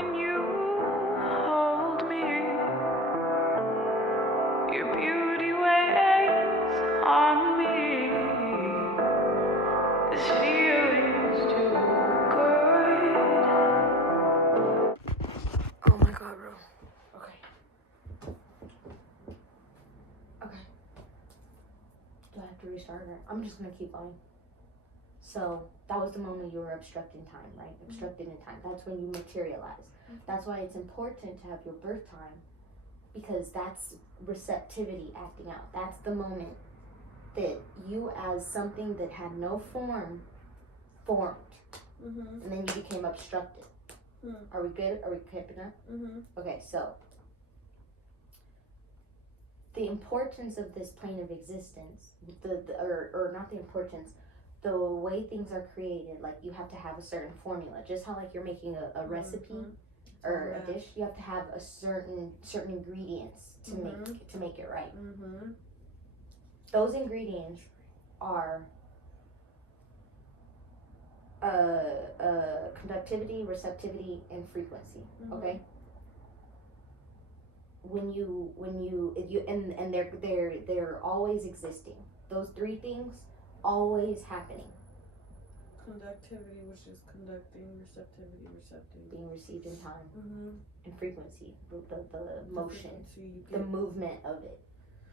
when you hold me. Your beauty weighs on me. This feeling's too good. Oh my god, bro. Okay. Okay. Do I have to restart it? I'm just gonna keep going. So that was the moment you were obstructing time, right? Obstructed in time. That's when you materialize. That's why it's important to have your birth time, because that's receptivity acting out. That's the moment that you, as something that had no form, formed. And then you became obstructed. Are we good? Are we keeping up? Okay, so the importance of this plane of existence, or not the importance, the way things are created, like you have to have a certain formula. Just how like you're making a recipe or a dish, you have to have a certain ingredients to make it right. Those ingredients are conductivity, receptivity, and frequency. Okay. When you and they're always existing. Those three things always happening. Conductivity, which is conducting, receptivity, recepting. Being received in time. And frequency, the motion, The movement of it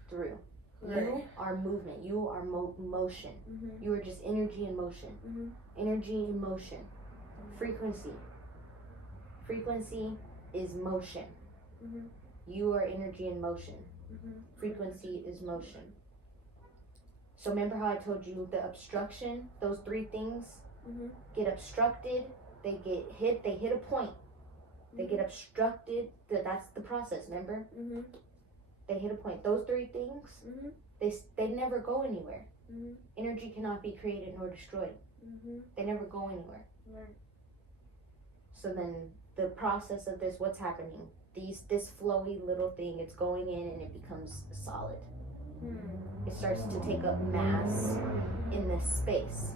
through. Right. You are movement. You are motion. You are just energy in motion. Energy in motion. Frequency. Frequency is motion. You are energy in motion. Frequency is motion. So remember how I told you the obstruction, those three things get obstructed, they hit a point. They get obstructed, that's the process, remember? They hit a point. Those three things, they never go anywhere. Energy cannot be created nor destroyed. They never go anywhere. Right. So then the process of this, what's happening? This flowy little thing, it's going in and it becomes solid. It starts to take up mass in this space.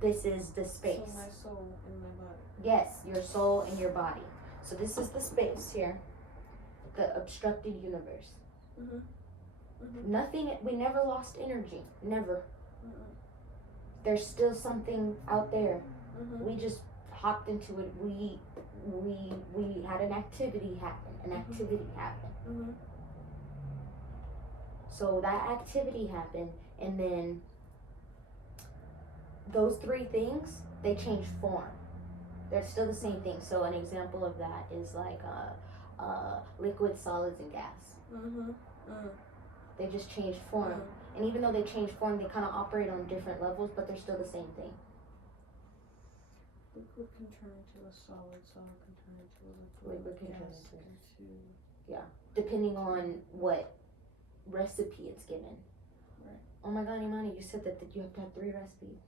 This is the space. So my soul in my body. Yes, your soul and your body. So this is the space here, the obstructed universe. Nothing, we never lost energy, never. There's still something out there. We just hopped into it. We had an activity happen. So that activity happened, and then those three things, they change form. They're still the same thing. So an example of that is like liquid, solids, and gas. They just change form. And even though they change form, they kind of operate on different levels, but they're still the same thing. Liquid can turn into a solid can turn into a Liquid can turn gas into depending on what recipe it's given. Right. Oh my God, Imani, you said that you have to have 3 recipes.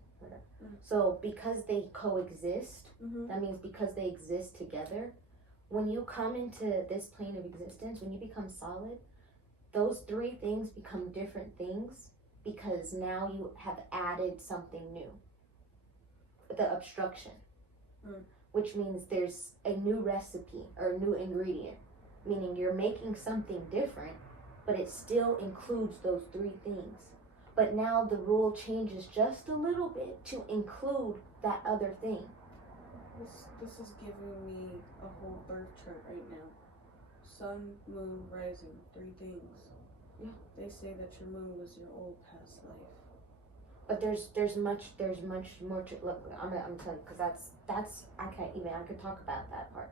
So because they coexist, that means because they exist together, when you come into this plane of existence, when you become solid, those 3 things become different things because now you have added something new. The obstruction. Which means there's a new recipe or a new ingredient, meaning you're making something different, but it still includes those 3 things. But now the rule changes just a little bit to include that other thing. This is giving me a whole birth chart right now. Sun, moon, rising, 3 things. Yeah. They say that your moon was your old past life. But there's much more to look. I'm telling you, because that's I could talk about that part,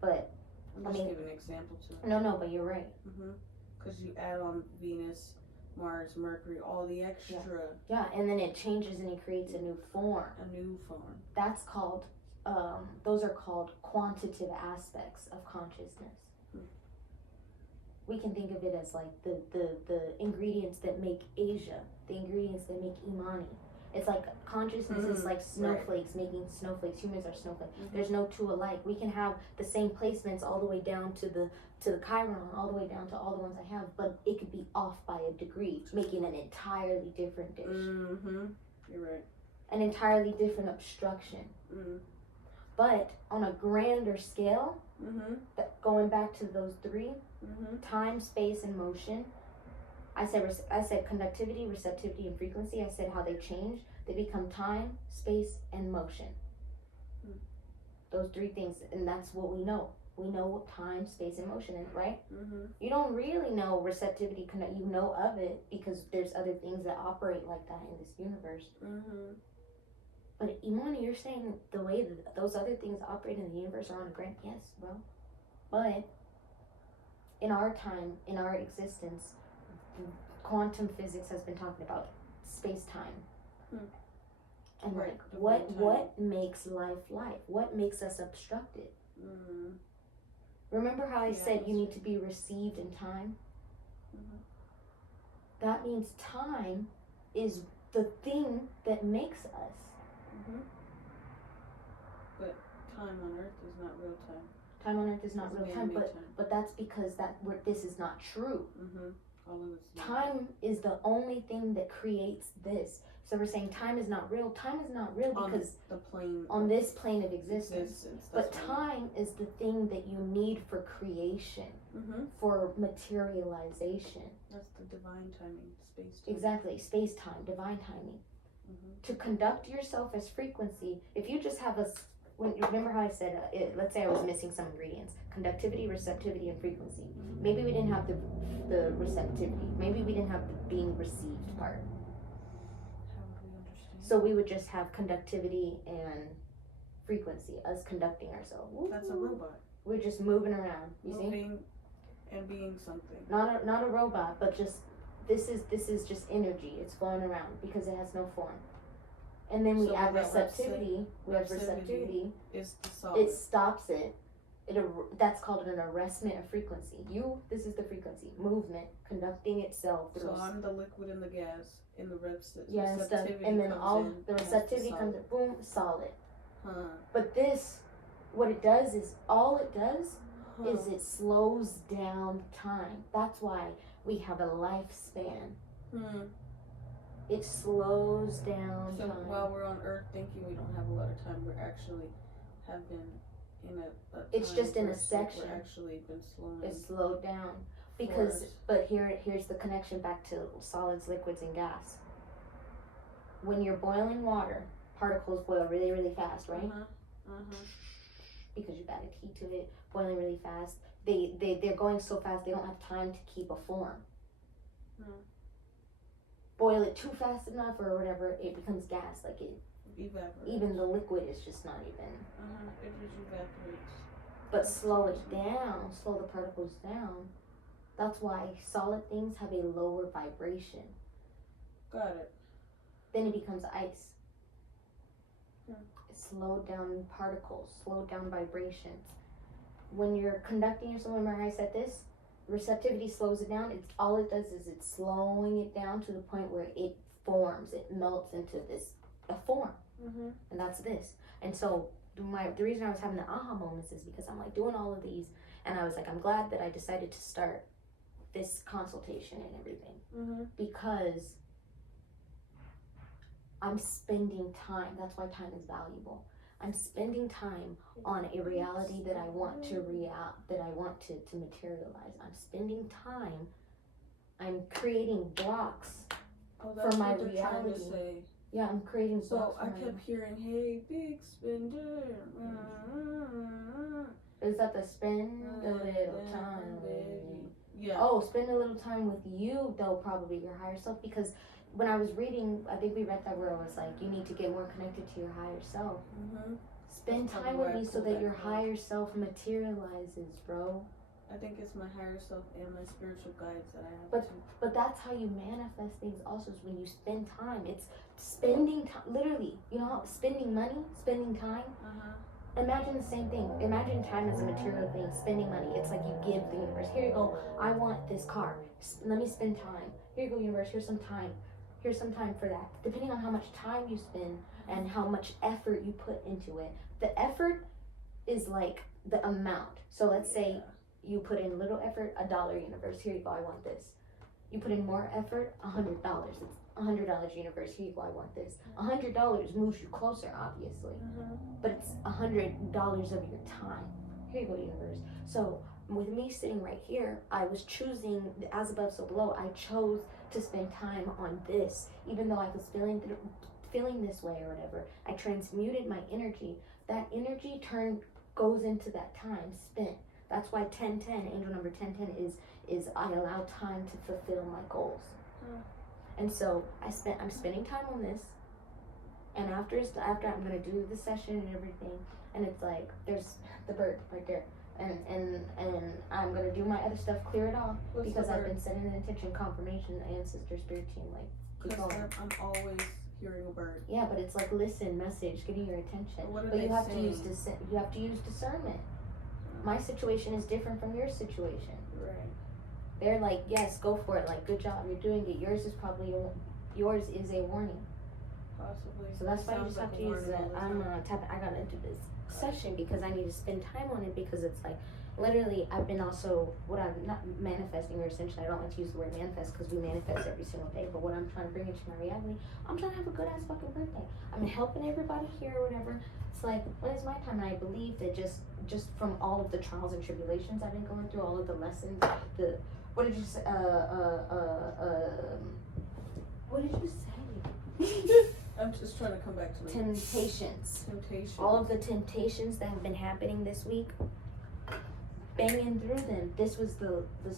but I'm just giving an example too. No, but you're right. Because you add on Venus, Mars, Mercury, all the extra. Yeah, and then it changes and it creates a new form. That's called. Those are called quantitative aspects of consciousness. We can think of it as like the ingredients that make Asia, the ingredients that make Imani. It's like consciousness is like snowflakes, making snowflakes. Humans are snowflakes. There's no two alike. We can have the same placements all the way down to the Chiron, all the way down to all the ones I have, but it could be off by a degree, making an entirely different dish. You're right. An entirely different obstruction. But on a grander scale, going back to those three, time, space, and motion, I said conductivity, receptivity, and frequency. I said how they change. They become time, space, and motion. Those three things, and that's what we know. We know time, space, and motion, right? You don't really know receptivity, you know of it because there's other things that operate like that in this universe. But Imani, you're saying the way that those other things operate in the universe are on a grand, yes, bro. But in our time, in our existence, quantum physics has been talking about space-time. And Right, like, what makes life life? What makes us obstructed? Remember how I said you need to be received in time? That means time is the thing that makes us. But time on Earth is not real time. Time on Earth is not It's real time, man-made time. but that's because this is not true. All of it's not. Time is the only thing that creates this. So we're saying time is not real. Time is not real because the plane on this plane of existence. But time is the thing that you need for creation, for materialization. That's the divine timing, space time. Exactly, space time, divine timing. To conduct yourself as frequency, if you just have remember how I said, let's say I was missing some ingredients: conductivity, receptivity, and frequency. Maybe we didn't have the receptivity. Maybe we didn't have the being received part. How would we understand? So we would just have conductivity and frequency, us conducting ourselves. That's a robot. We're just moving around. You see? Moving and being something. Not a robot, but just this is just energy. It's flowing around because it has no form. And then we add receptivity. We have receptivity. Is the solid. It stops it. That's called an arrestment of frequency. This is the frequency. Movement, conducting itself through. So I'm the liquid and the gas in the receptivity. Yeah, and stuff. And then the receptivity comes in, boom, solid. But this, what it does is, is it slows down time. That's why we have a lifespan. It slows down so time. While we're on Earth thinking we don't have a lot of time, we're actually have been in a it's just in a section. We're actually been slowing. It's slowed down because, but here's the connection back to solids, liquids, and gas. When you're boiling water, particles boil really, really fast, right? Because you've added heat to it, boiling really fast. They're going so fast they don't have time to keep a form. Boil it too fast enough or whatever, it becomes gas. Like it evaporates. Even the liquid is just not even. It just evaporates. But slow it down, slow the particles down. That's why solid things have a lower vibration. Got it. Then it becomes ice. Slowed down particles, slowed down vibrations. When you're conducting yourself, remember I said this? Receptivity slows it down. All it does is it's slowing it down to the point where it forms, it melts into a form. And that's this. And so the reason I was having the aha moments is because I'm like doing all of these, and I was like, I'm glad that I decided to start this consultation and everything because I'm spending time. That's why time is valuable. I'm spending time on a reality that I want to materialize. I'm spending time. I'm creating blocks for my reality. Yeah, I'm creating blocks. So I kept hearing, "Hey, big spender." Is that the spend a little time with me? Yeah. Oh, spend a little time with you, though, probably your higher self. Because when I was reading, I think we read that where it was like, you need to get more connected to your higher self. Spend time with me so that your higher self materializes, bro. I think it's my higher self and my spiritual guides that I have. But that's how you manifest things also, is when you spend time. It's spending time, literally, you know, spending money, spending time. Imagine the same thing. Imagine time as a material thing, spending money. It's like you give the universe, here you go, I want this car. Let me spend time. Here you go, universe, here's some time. Here's some time for that. Depending on how much time you spend and how much effort you put into it. The effort is like the amount. So let's say you put in little effort, $1 universe. Here you go, I want this. You put in more effort, $100. It's $100 universe, here you go, I want this. $100 moves you closer, obviously. But it's $100 of your time. Here you go, universe. So with me sitting right here, I was choosing, as above, so below. I chose to spend time on this, even though I was feeling this way or whatever. I transmuted my energy. That energy goes into that time spent. That's why 1010, angel number 1010 is I allow time to fulfill my goals. And so I'm spending time on this, and after I'm gonna do the session and everything, and it's like there's the bird right there, and I'm gonna do my other stuff, clear it off. What's because the I've bird? been setting an intention, confirmation, ancestor, spirit team, like keep Because going. I'm always hearing a bird. Yeah, but it's like listen, message, getting your attention. But what are But you they have to saying? you have to use discernment. My situation is different from your situation. Right. They're like, yes, go for it. Like, good job, you're doing it. Yours is a warning. Possibly. So that's why you Sounds just have like to a use warning that. all the time. I gotta do this session because I need to spend time on it, because it's like literally I've been also what I'm not manifesting, or essentially I don't like to use the word manifest because we manifest every single day, but what I'm trying to bring into my reality, I'm trying to have a good ass fucking birthday. I'm helping everybody here or whatever. It's like, when is my time? And I believe that just from all of the trials and tribulations I've been going through, all of the lessons, what did you say? What did you say? I'm just trying to come back to me. Temptations. Temptation. All of the temptations that have been happening this week, banging through them. This is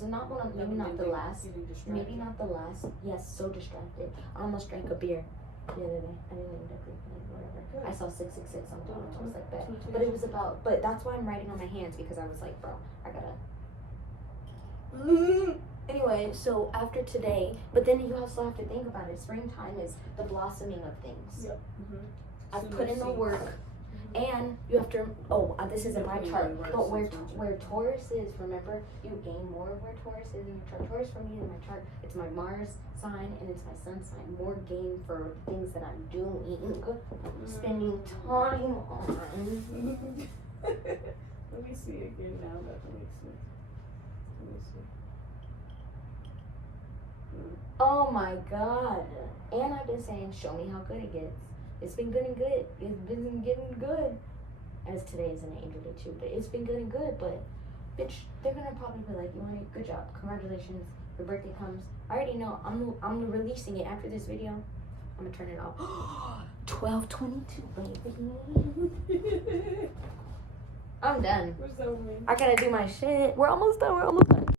not one of, maybe not the last. Maybe not the last. Yes, so distracted. I almost drank a beer the other day. I didn't even drink whatever. Good. I saw 666 on top. I was like, that. But it was about, but that's why I'm writing on my hands, because I was like, bro, I gotta. Anyway, so after today, but then you also have to think about it. Springtime is the blossoming of things. Yep. I've put in the work, and you have to. This isn't my chart, but where Taurus is, remember, you gain more where Taurus is in your chart. Taurus for me in my chart, it's my Mars sign and it's my Sun sign. More gain for things that I'm doing, spending time on. Let me see again now. That makes sense. Let me see. Oh my God! And I've been saying, show me how good it gets. It's been good and good. It's been getting good. As today is an angel day too, but it's been good and good. But bitch, they're gonna probably be like, you want it? Good job, congratulations. Your birthday comes. I already know. I'm releasing it after this video. I'm gonna turn it off. 12:22, baby. I'm done. What's that mean? I gotta do my shit. We're almost done.